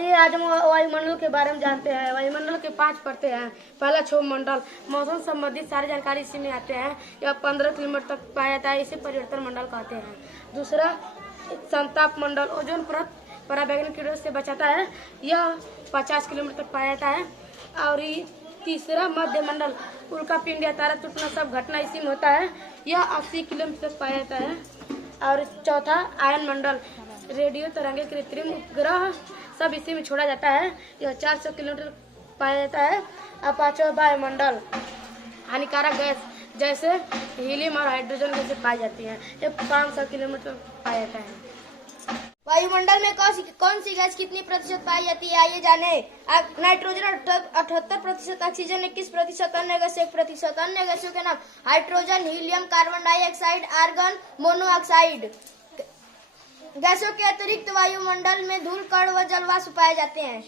आइए आज हम वायुमंडल के बारे में जानते हैं। वायुमंडल के 5 परतें हैं। पहला क्षोभ मंडल, मौसम संबंधित सारी जानकारी इसी में आते हैं। यह 15 किलोमीटर तक पाया जाता है, इसे परिवर्तन मंडल कहते हैं। दूसरा संताप मंडल, ओजोन परत पराबैंगनी किरणों से बचाता है, यह 50 किलोमीटर तक पाया जाता है। और तीसरा मध्य मंडल, उल्का पिंड या तारा टूटना सब घटना इसी में होता है, यह 80 किलोमीटर तक पाया जाता है। और चौथा आयन मंडल, रेडियो तरंगे कृत्रिम उपग्रह सब इसी में छोड़ा जाता है, यह 400 किलोमीटर पाया जाता है। और पांचवा वायुमंडल, हानिकारक गैस जैसे हीलियम और हाइड्रोजन गैसें पाई जाती हैं, ये 500 किलोमीटर पाया जाता है। वायुमंडल में कौन सी गैस कितनी प्रतिशत पाई जाती है, आइए जाने। नाइट्रोजन 78%, ऑक्सीजन 21%, अन्य गैस 1%। अन्य गैसों के नाम hydrogen, helium, carbon dioxide, argon, monoxide. गैसों के अतिरिक्त वायुमंडल में धूल, कण व जलवाष्प पाए जाते हैं।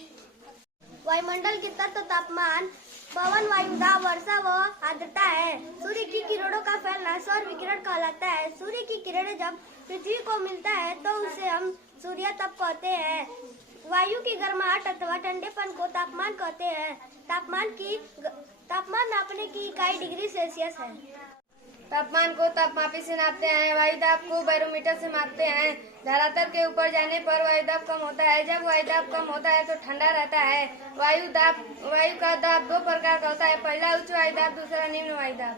वायुमंडल के तत्व तापमान, पवन, वायु दाब, वर्षा व आर्द्रता है। सूर्य की किरणों का फैलना सौर विकिरण कहलाता है। सूर्य की किरणें जब पृथ्वी को मिलता है तो उसे हम सूर्यताप कहते हैं। वायु की गर्माहट अथवा ठंडेपन को तापमान कहते हैं। तापमान नापने की इकाई डिग्री सेल्सियस है। तापमान को तापमापी से नापते हैं। वायुदाब को बैरोमीटर से मापते हैं। धरातल के ऊपर जाने पर वायुदाब कम होता है। जब वायुदाब कम होता है तो ठंडा रहता है। वायु का दाब 2 प्रकार का होता है, पहला उच्च वायुदाब, दूसरा निम्न वायुदाब।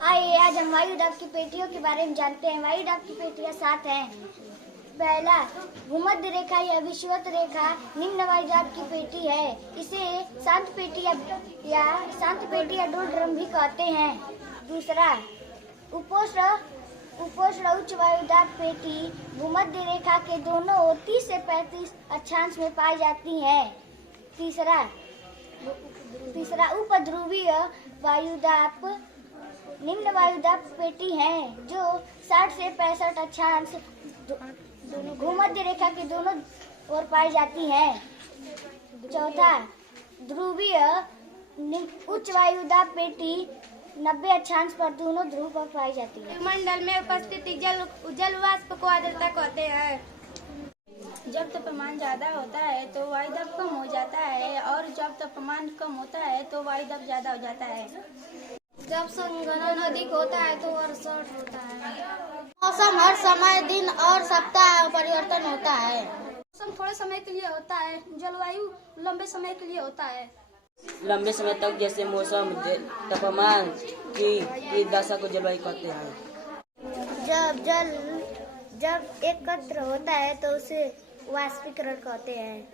आइए आज हम वायुदाब की पेटियों के बारे में जानते हैं। वायुदाब की पेटियां 7 हैं। पहला भूमध्य रेखा या विषुवत रेखा निम्न वायुदाब की पेटी है। इसे शांत पेटी या डोलड्रम भी कहते हैं। दूसरा उपोष्ण उच्च वायुदाब पेटी भूमध्य रेखा के दोनों ओर 30 से 35 अक्षांश में पाई जाती है। तीसरा उपध्रुवीय वायुदाब निम्न वायुदाब पेटी है जो 60 से 65 अक्षांश भूमध्य रेखा के दोनों ओर पाई जाती है। चौथा ध्रुवीय उच्च वायुदाब पेटी 90 अक्षांश पर दोनों ध्रुव पर पाई जाती है। मंडल में उपस्थित जल वाष्प को आर्द्रता कहते हैं। जब तापमान ज्यादा होता है तो वायुदाब कम हो जाता है, और जब तापमान कम होता है तो वायुदाब ज्यादा हो जाता है। जब संघनन अधिक होता है तो वर्षा होता है। मौसम हर समय, दिन और सप्ताह परिवर्तन होता है। मौसम थोड़े समय के लिए होता है, जलवायु लंबे समय के लिए होता है। लंबे समय तक जैसे मौसम, तापमान की दशा को जलवायु कहते हैं। जब एकत्र होता है तो उसे वाष्पीकरण कहते हैं।